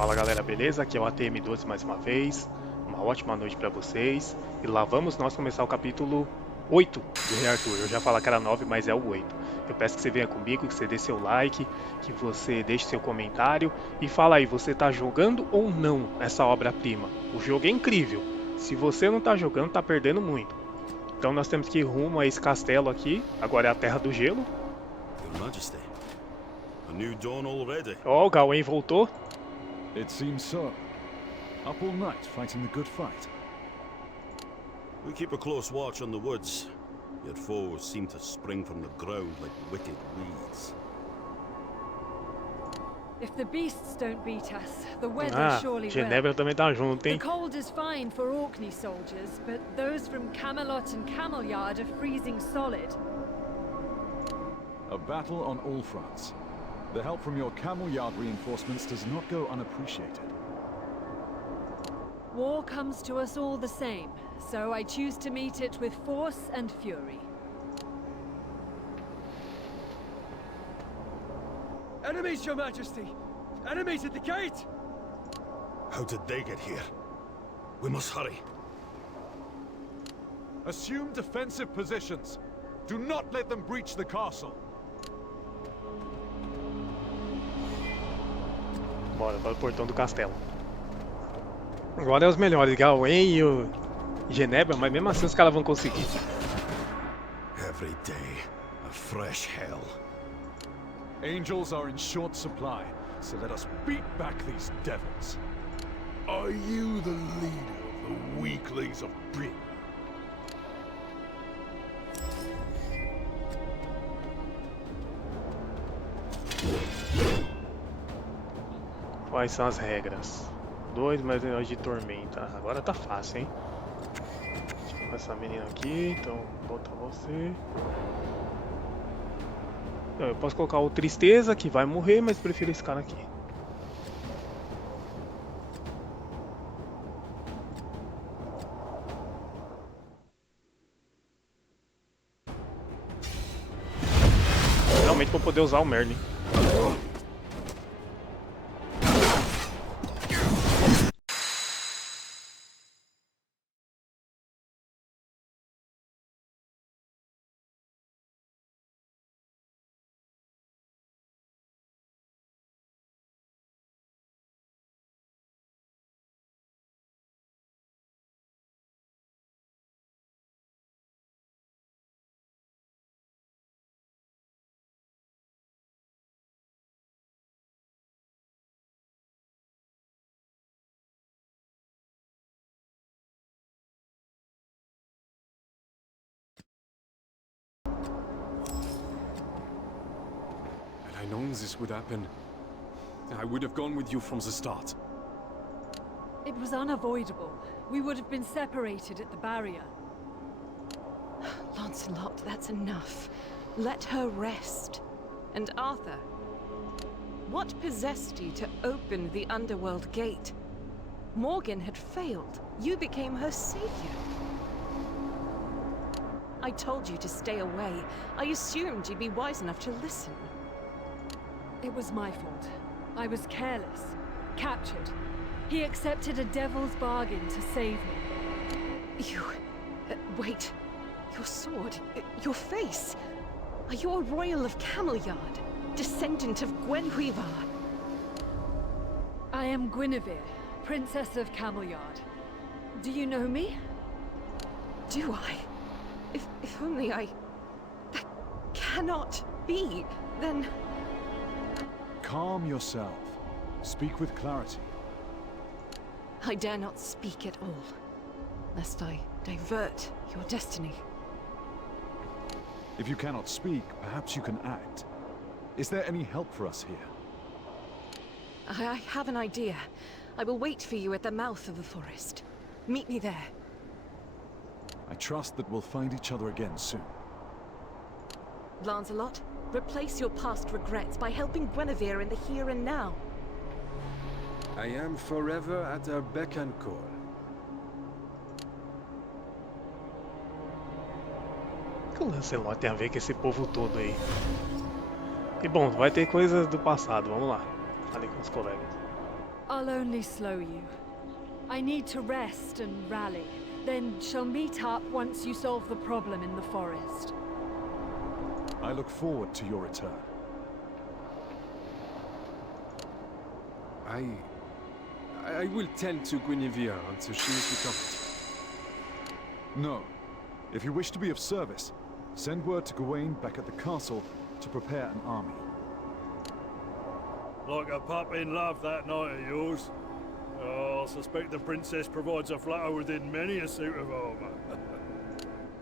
Fala galera, beleza? Aqui é o ATM12 mais uma vez. Uma ótima noite pra vocês. E lá vamos nós começar o capítulo 8 do Rei Arthur. Eu já falei que era 9, mas é o 8. Eu peço que você venha comigo, que você dê seu like, que você deixe seu comentário. E fala aí, você tá jogando ou não essa obra-prima? O jogo é incrível. Se você não tá jogando, tá perdendo muito. Então nós temos que ir rumo a esse castelo aqui. Agora é a Terra do Gelo. Your Majesty, a new dawn already. Ó, o Gawain voltou. It seems so. Up all night fighting the good fight. We keep a close watch on the woods. Your foes seem to spring from the ground like wicked weeds. If the beasts don't beat us, the weather surely will. Genebra também tá junto, The hein? cold is fine for Orkney soldiers, but those from Camelot and Camelot are freezing solid. A battle on all fronts. The help from your camel yard reinforcements does not go unappreciated. War comes to us all the same, so I choose to meet it with force and fury. Enemies, Your Majesty! Enemies at the gate! How did they get here? We must hurry. Assume defensive positions. Do not let them breach the castle. Bora para o portão do castelo. Agora é os melhores, Gawain e o Genebra, mas mesmo assim os caras vão conseguir. Every day, a fresh hell. Angels are in short supply, so let us beat back these devils. Are you the leader of the weaklings of Britain? Quais são as regras? 2 mais heróis de tormenta. Agora tá fácil, hein? Deixa eu ver essa menina aqui, então vou botar você. Eu posso colocar o Tristeza, que vai morrer, mas prefiro esse cara aqui. Realmente vou poder usar o Merlin. Had I known this would happen, I would have gone with you from the start. It was unavoidable. We would have been separated at the barrier. Lancelot, that's enough. Let her rest. And Arthur, what possessed you to open the underworld gate? Morgan had failed. You became her savior. I told you to stay away. I assumed you'd be wise enough to listen. It was my fault. I was careless. Captured. He accepted a devil's bargain to save me. You... wait. Your sword, your face. Are you a royal of Camelot? Descendant of Gwenhwyvar? I am Guinevere, Princess of Camelot. Do you know me? Do I? If only I... That cannot be, then... Calm yourself. Speak with clarity. I dare not speak at all, lest I divert your destiny. If you cannot speak, perhaps you can act. Is there any help for us here? I have an idea. I will wait for you at the mouth of the forest. Meet me there. I trust that we'll find each other again soon. Lancelot, replace your past regrets by helping Guinevere in the here and now. I am forever at her beck and call. O que o Lancelot tem a ver com esse povo todo aí? E bom, vai ter coisas do passado, vamos lá. Falei com os colegas. I'll only slow you. I need to rest and rally. Then shall meet up once you solve the problem in the forest. I look forward to your return. I will tend to Guinevere until she is recovered. No. If you wish to be of service, send word to Gawain back at the castle to prepare an army. Like a pup in love, that knight of yours. Oh, I suspect the princess provides a flutter within many a suit of armour.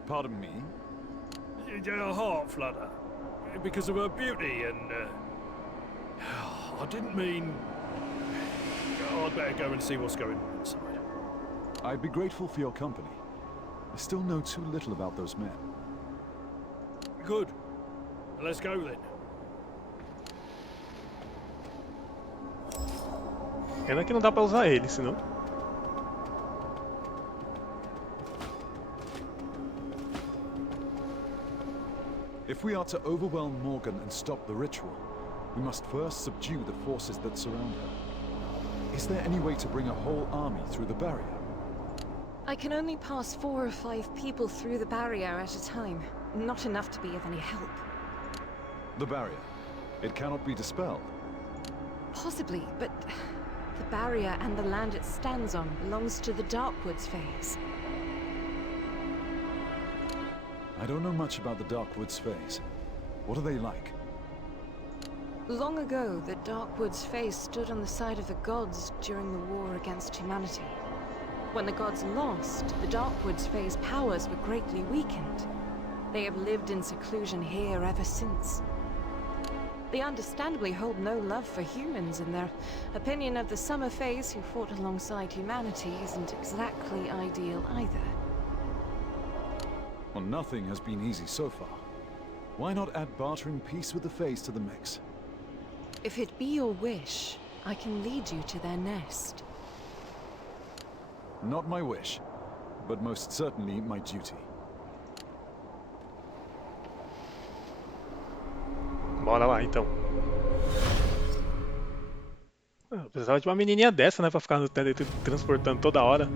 Pardon me? A heart flutter. Because of her beauty and... I didn't mean... I'd better go and see what's going on inside. I'd be grateful for your company. I still know too little about those men. Good. Let's go then. Pena que não dá pra usar ele, senão. If we are to overwhelm Morgan and stop the ritual, we must first subdue the forces that surround her. Is there any way to bring a whole army through the barrier? I can only pass 4 or 5 people through the barrier at a time. Not enough to be of any help. The barrier. It cannot be dispelled. Possibly, but the barrier and the land it stands on belongs to the Darkwoods phase. I don't know much about the Darkwoods phase. What are they like? Long ago, the Darkwoods phase stood on the side of the gods during the war against humanity. When the gods lost, the Darkwoods phase powers were greatly weakened. They have lived in seclusion here ever since. They understandably hold no love for humans, and their opinion of the summer phase who fought alongside humanity isn't exactly ideal either. Well, nothing has been easy so far. Why not add bartering peace with the phase to the mix? If it be your wish, I can lead you to their nest. Not my wish, but most certainly my duty. Bora lá então. Eu precisava de uma menininha dessa, né? Pra ficar no teletransportando toda hora.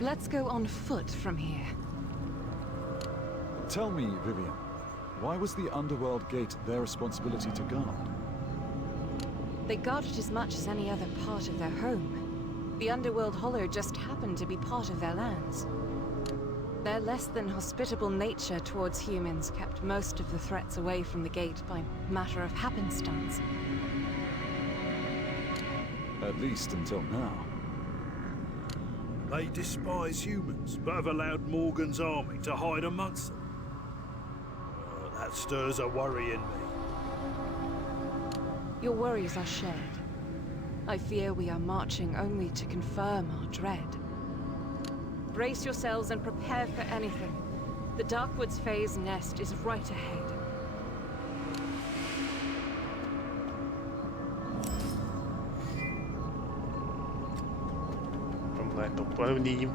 Let's go on foot from here. Tell me, Vivian, why was the Underworld Gate their responsibility to guard? They guard it as much as any other part of their home. The Underworld Hollow just happened to be part of their lands. Their less than hospitable nature towards humans kept most of the threats away from the gate by matter of happenstance. At least until now. They despise humans, but have allowed Morgan's army to hide amongst them. That stirs a worry in me. Your worries are shared. I fear we are marching only to confirm our dread. Brace yourselves and prepare for anything. The Darkwoods phase nest is right ahead. Vamos lá então, para o ninho.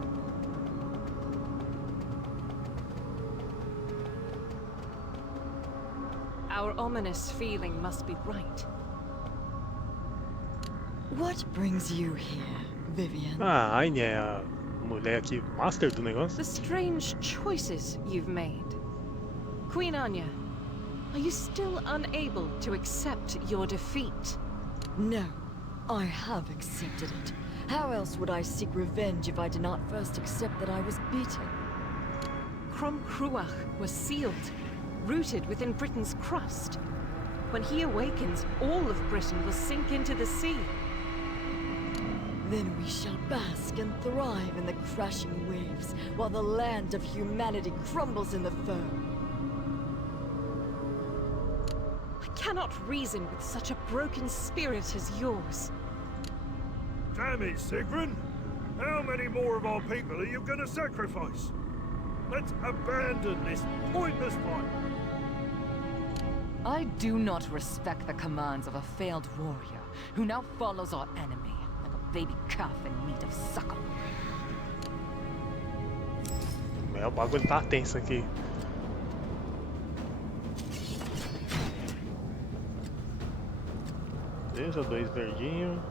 Our ominous feeling must be right. What brings you here, Vivian? Ah, a Aine é a mulher aqui, master do negócio. The strange choices you've made. Queen Anya, are you still unable to accept your defeat? No, I have accepted it. How else would I seek revenge if I did not first accept that I was beaten? Crom Cruach was sealed, rooted within Britain's crust. When he awakens, all of Britain will sink into the sea. Then we shall bask and thrive in the crashing waves, while the land of humanity crumbles in the foam. I cannot reason with such a broken spirit as yours. Damn it, Sigrun! How many more of our people are you gonna sacrifice? Let's abandon this pointless fight! I do not respect the commands of a failed warrior, who now follows our enemy, like a baby calf in need of suckle. O bagulho tá tenso aqui. Beleza, 2 verdinhos.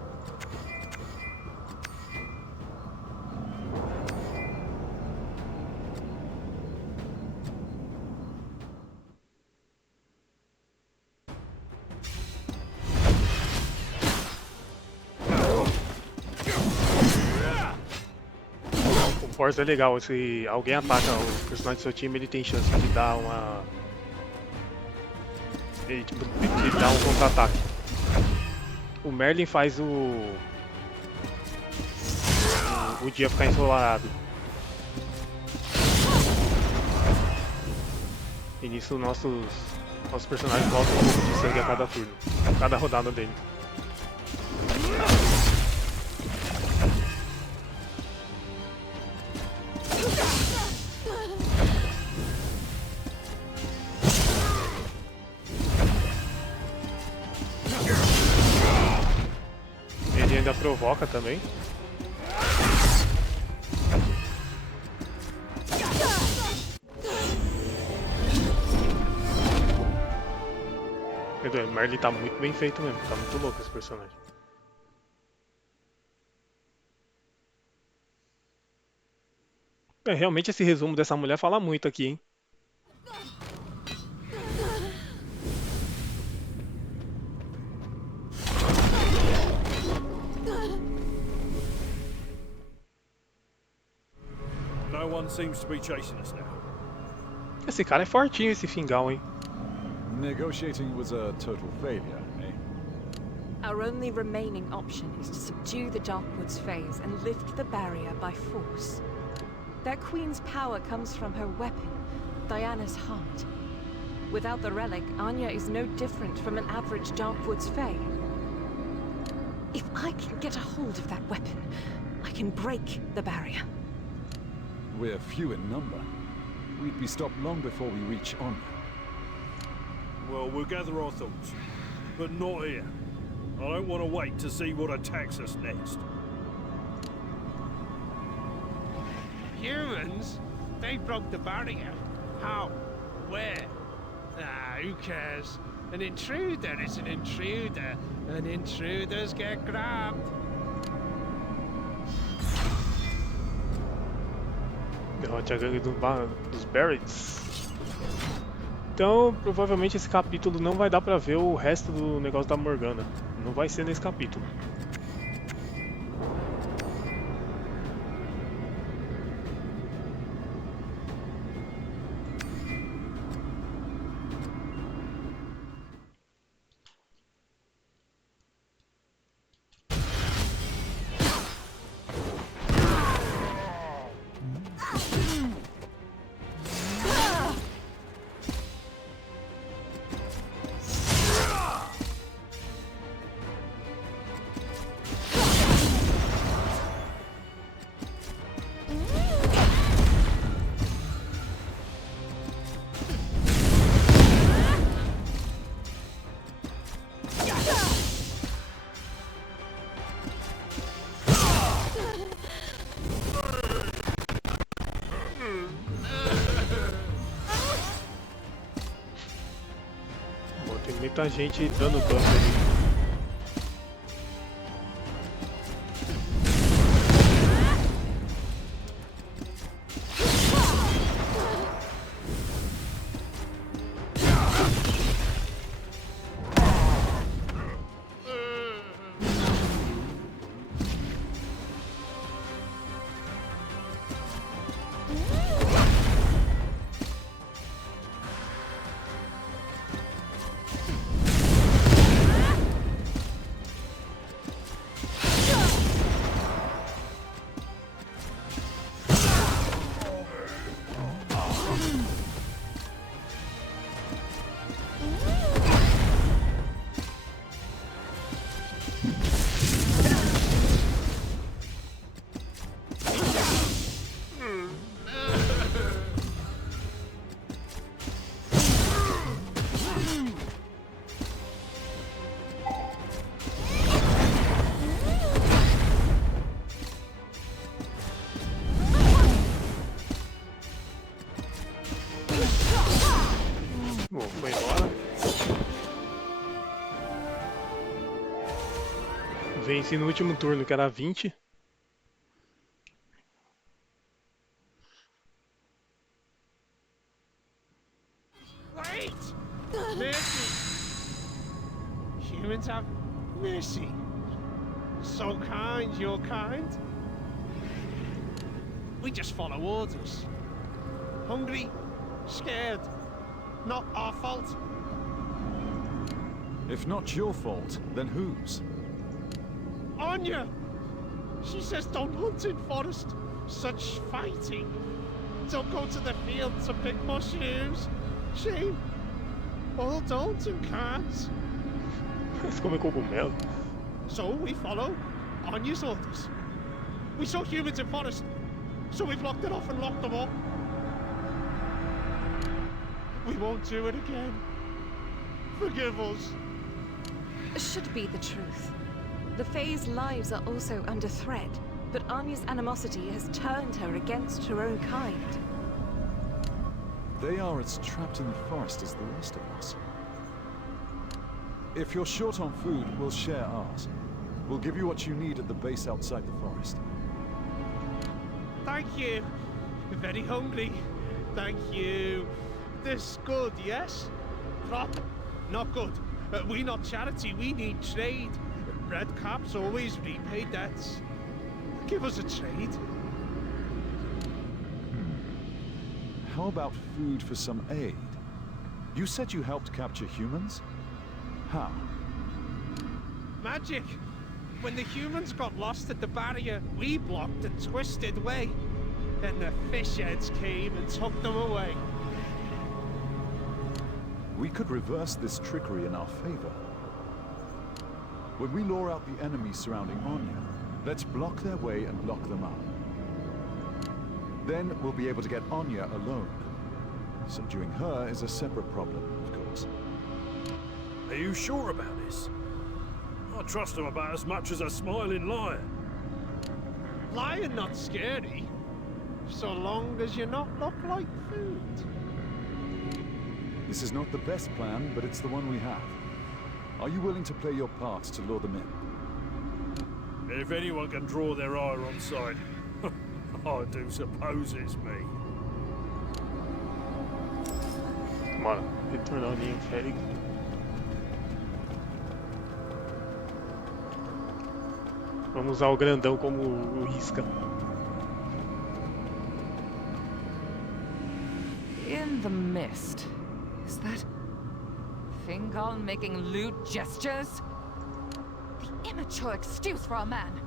O Force é legal, se alguém ataca o personagem do seu time, ele tem chance de dar uma... Ele dá um contra-ataque. O Merlin faz o dia ficar ensolarado. E nisso nossos personagens voltam um pouco de sangue a cada turno, cada rodada dele. Ele ainda provoca também. O Merlin tá muito bem feito mesmo, tá muito louco esse personagem. Realmente esse resumo dessa mulher fala muito aqui, hein? No one seems to be chasing us now. Esse cara é fortinho, esse Fingal, hein? Negotiating was a total failure, eh? Our only remaining option is to subdue the Darkwood's phase and lift the barrier by force. Their queen's power comes from her weapon, Diana's heart. Without the relic, Anya is no different from an average Darkwood's fae. If I can get a hold of that weapon, I can break the barrier. We're few in number. We'd be stopped long before we reach Anya. Well, we'll gather our thoughts, but not here. I don't want to wait to see what attacks us next. Humans? They broke the barrier. How? Where? Ah, who cares? An intruder is an intruder, and intruders get grabbed. Derrote a gangue dos Barretts. Então, provavelmente esse capítulo não vai dar pra ver o resto do negócio da Morgana. Não vai ser nesse capítulo. Tem muita gente dando buff ali. Venci no último turno, que era 20. Wait! Mercy! Humans have mercy. So kind, you're kind. We just follow orders. Hungry, scared. Not our fault. If not your fault, then whose? Anya! She says don't hunt in forest. Such fighting. Don't go to the field to pick mushrooms. Shame. All don't and can't. Mas come cogumelo. So we follow Anya's orders. We saw humans in forest, so we blocked it off and locked them up. We won't do it again. Forgive us. Should be the truth. The Fae's lives are also under threat, but Anya's animosity has turned her against her own kind. They are as trapped in the forest as the rest of us. If you're short on food, we'll share ours. We'll give you what you need at the base outside the forest. Thank you. Very hungry. Thank you. This good, yes? Crop? Not good. We not charity, we need trade. Red caps always repay debts. Give us a trade. How about food for some aid? You said you helped capture humans? How? Magic. When the humans got lost at the barrier, we blocked and twisted away. Then the fish heads came and took them away. We could reverse this trickery in our favor. When we lure out the enemies surrounding Anya, let's block their way and lock them up. Then we'll be able to get Anya alone. Subduing her is a separate problem, of course. Are you sure about this? I trust him about as much as a smiling lion. Lion not scary, so long as you not look like food. This is not the best plan, but it's the one we have. Are you willing to play your part to lure them in? If anyone can draw their ire on sight, I do suppose it's me. Bora, retornar o ninho férico. Vamos usar o grandão como o isca. In the mist. Is that Fingal making lewd gestures? The immature excuse for a man.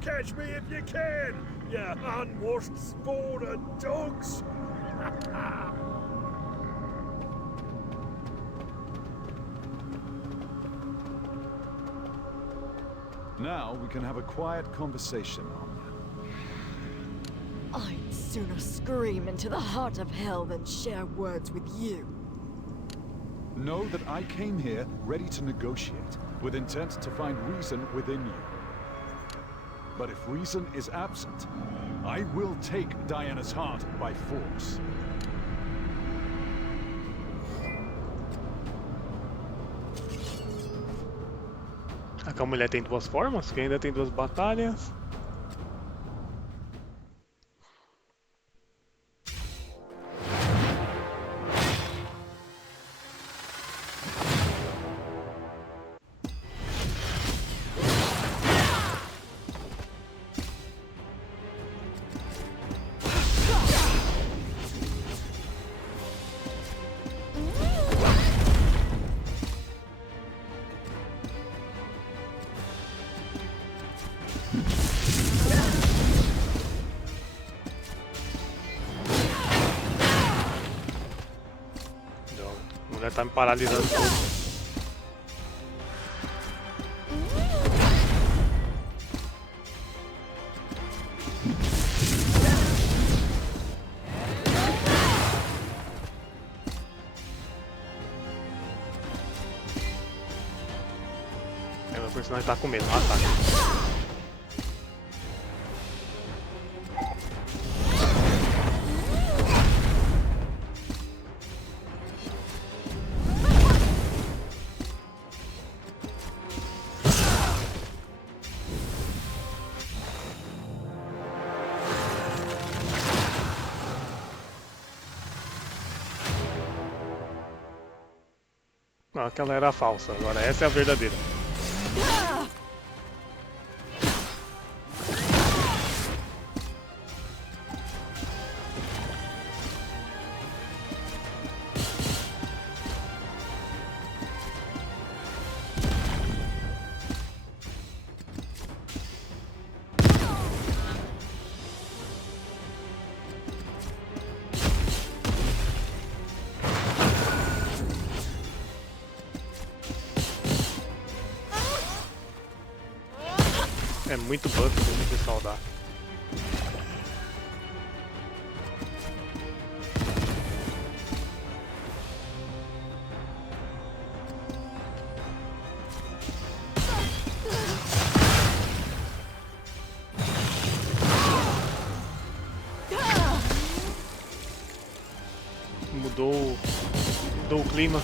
Catch me if you can, you unwashed spawn of dogs! Now we can have a quiet conversation, Anya. I'd sooner scream into the heart of hell than share words with you. Know that I came here ready to negotiate, with intent to find reason within you. But if reason is absent, I will take Diana's heart by force. A mulher tem duas formas, que ainda tem duas batalhas. A mulher tá me paralisando todo. Meu personagem tá com medo, não ataca. Não, aquela era a falsa, agora essa é a verdadeira. É muito buff que o pessoal dá. Mudou o clima.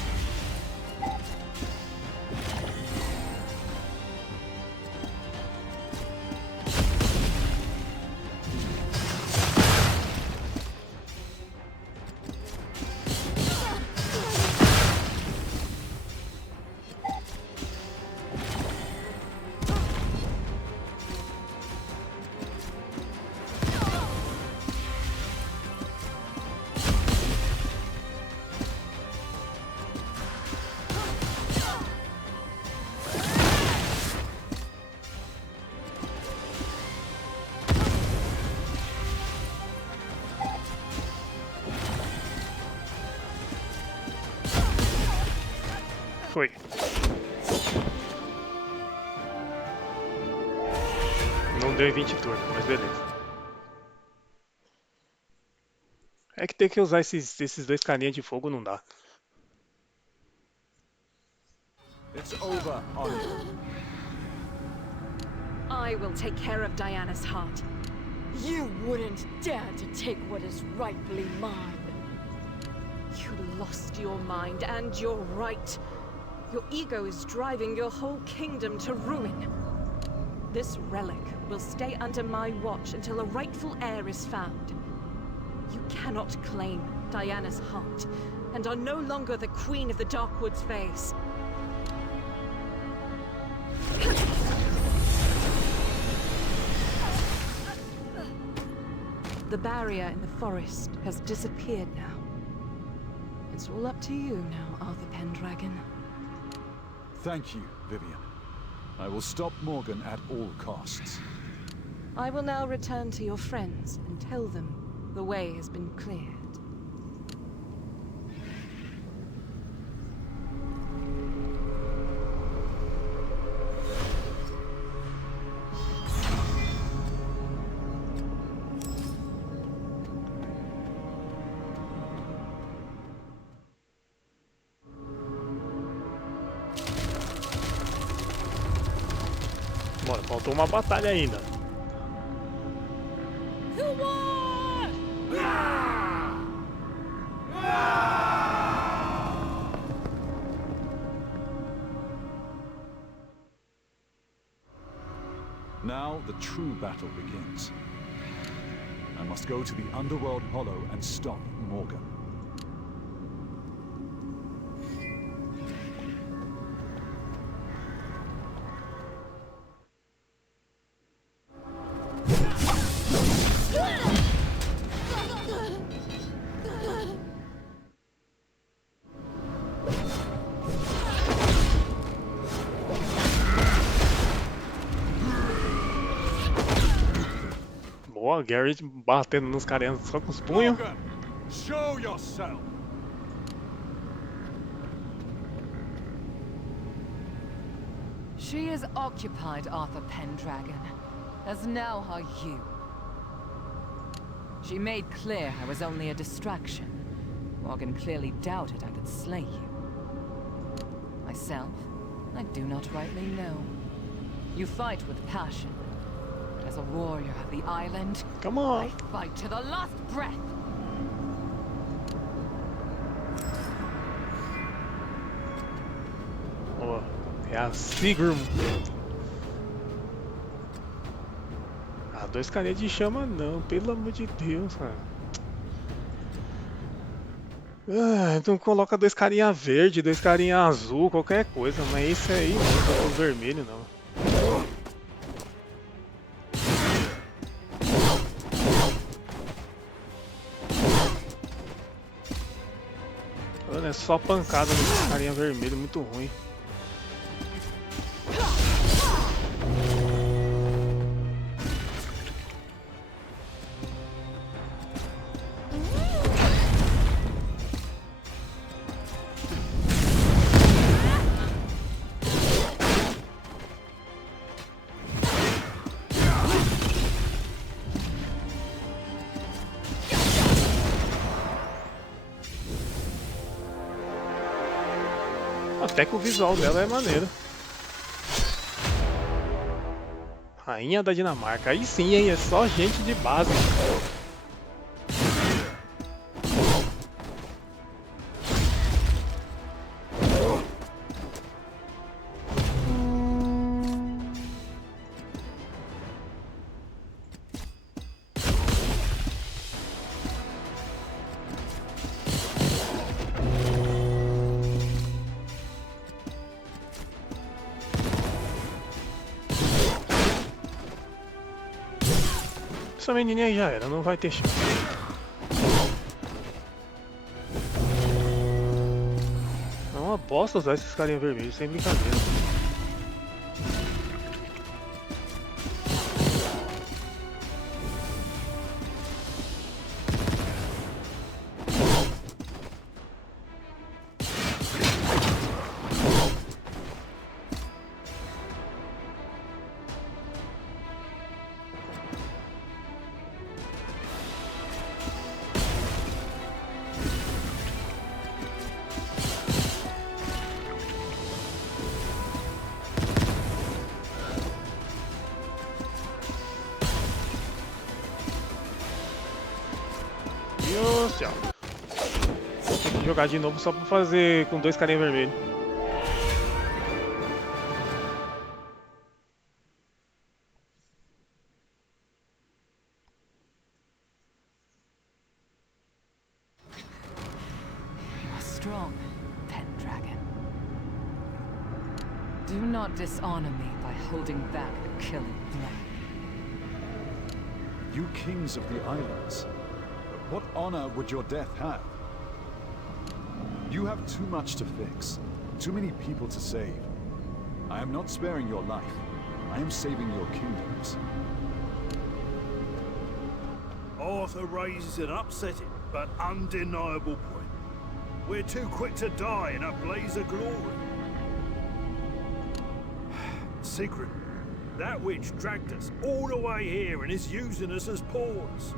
Foi. Não deu em 20 turnos, mas beleza. É que ter que usar esses dois carinhas de fogo não dá. It's over, Aine. I will take care of Diana's heart. You wouldn't dare to take what is rightfully mine. You lost your mind and your right. Your ego is driving your whole kingdom to ruin. This relic will stay under my watch until a rightful heir is found. You cannot claim Diana's heart, and are no longer the Queen of the Darkwoods Fays. The barrier in the forest has disappeared now. It's all up to you now, Arthur Pendragon. Thank you, Vivian. I will stop Morgan at all costs. I will now return to your friends and tell them the way has been cleared. Bora, faltou uma batalha ainda. Now the true battle begins. I must go to the Underworld Hollow and stop Morgan. Boa, Garrett batendo nos caras só com os punhos. Morgan, show yourself. She is occupied, Arthur Pendragon, as now are you. She made clear I was only a distraction. Morgan clearly doubted I could slay you. Myself, I do not rightly know. You fight with passion, but as a warrior of the island, Come on. I fight to the last breath. Boa. É a seguir. Ah, dois carinhas de chama não, pelo amor de Deus, cara. Ah, então coloca dois carinha verde, dois carinha azul, qualquer coisa, mas esse aí não, o vermelho não. Olha, é só pancada nesse carinha vermelho, muito ruim. Até que o visual dela é maneiro. Rainha da Dinamarca. Aí sim, hein? É só gente de base. Essa menininha aí já era, não vai ter chance. É uma bosta usar esses carinha vermelhos, sem brincadeira. Deus do céu. Tem que jogar de novo só pra fazer com dois carinha vermelhos. You are strong, Pendragon. Do not dishonor me by holding back a killing blade. You kings of the islands, what honor would your death have? You have too much to fix, too many people to save. I am not sparing your life. I am saving your kingdoms. Arthur raises an upsetting but undeniable point. We're too quick to die in a blaze of glory. Sigrid, that witch dragged us all the way here and is using us as pawns.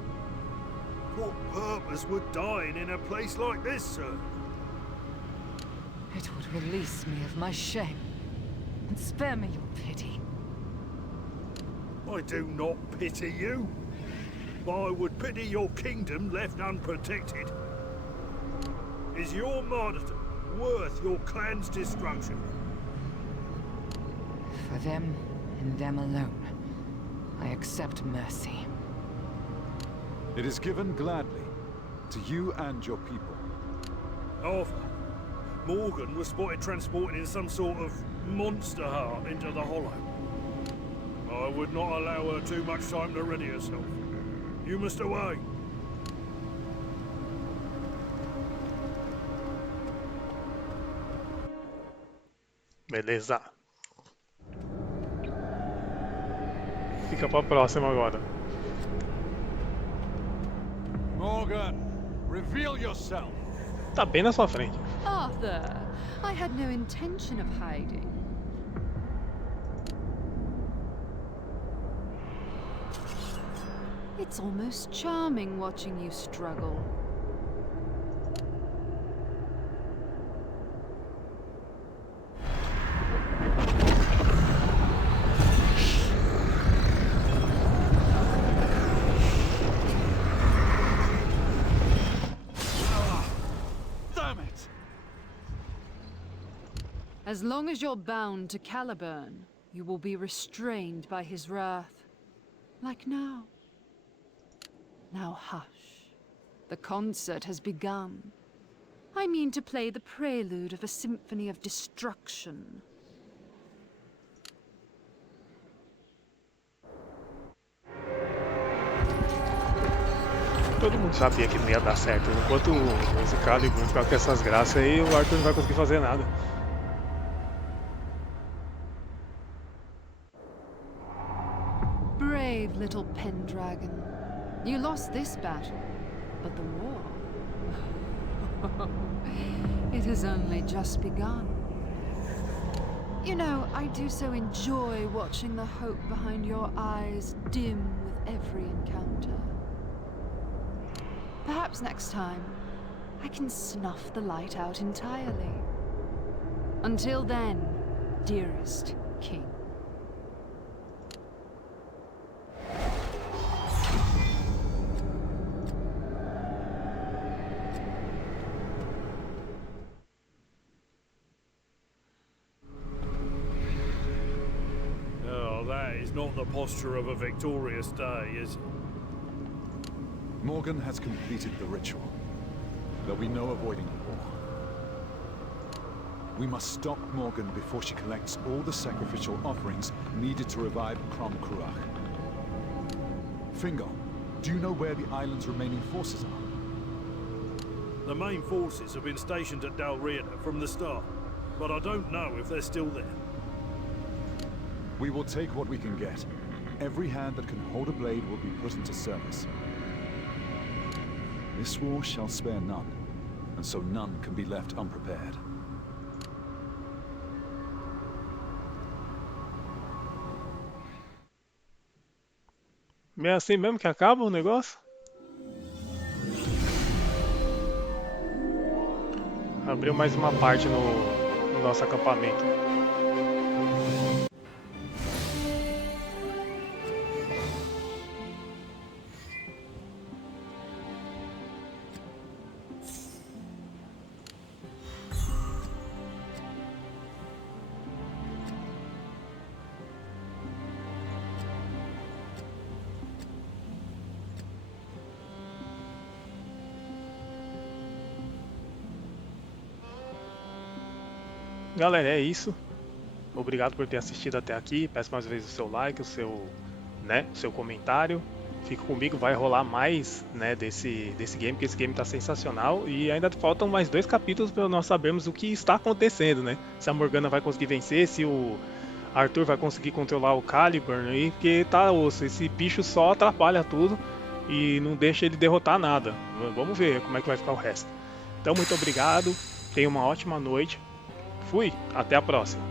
What purpose would dying in a place like this serve? It would release me of my shame and spare me your pity. I do not pity you. I would pity your kingdom left unprotected. Is your martyrdom worth your clan's destruction? For them and them alone, I accept mercy. It is given gladly, to you and your people. Arthur, Morgan was spotted transporting in some sort of monster heart into the hollow. I would not allow her too much time to ready herself. You must away. Beleza. Fica pra próxima agora. Morgan, reveal yourself. Tá bem na sua frente. Arthur, I had no intention of hiding. It's almost charming watching you struggle. As long as you're bound to Caliburn, you will be restrained by his wrath. Like now. Now hush. The concert has begun. I mean to play the prelude of a symphony of destruction. Todo mundo sabia que não ia dar certo. Enquanto esse Caliban ficar com essas graças aí, o Arthur não vai conseguir fazer nada. Brave little Pendragon. You lost this battle, but the war... it has only just begun. You know, I do so enjoy watching the hope behind your eyes dim with every encounter. Perhaps next time, I can snuff the light out entirely. Until then, dearest King. Oh, that is not the posture of a victorious day, is it? Morgan has completed the ritual. There'll be no avoiding the war. We must stop Morgan before she collects all the sacrificial offerings needed to revive Crom Cruach. Fingal, do you know where the island's remaining forces are? The main forces have been stationed at Dalriada from the start, but I don't know if they're still there. We will take what we can get. Every hand that can hold a blade will be put into service. This war shall spare none, and so none can be left unprepared. É assim mesmo que acaba o negócio? Abriu mais uma parte no nosso acampamento. Galera, é isso. Obrigado por ter assistido até aqui. Peço mais uma vez o seu like, o seu comentário. Fica comigo, vai rolar mais, né, desse game, porque esse game está sensacional. E ainda faltam mais 2 capítulos para nós sabermos o que está acontecendo, né? Se a Morgana vai conseguir vencer, se o Arthur vai conseguir controlar o Caliban aí, porque tá osso, esse bicho só atrapalha tudo e não deixa ele derrotar nada. Vamos ver como é que vai ficar o resto. Então, muito obrigado. Tenha uma ótima noite. Fui, até a próxima.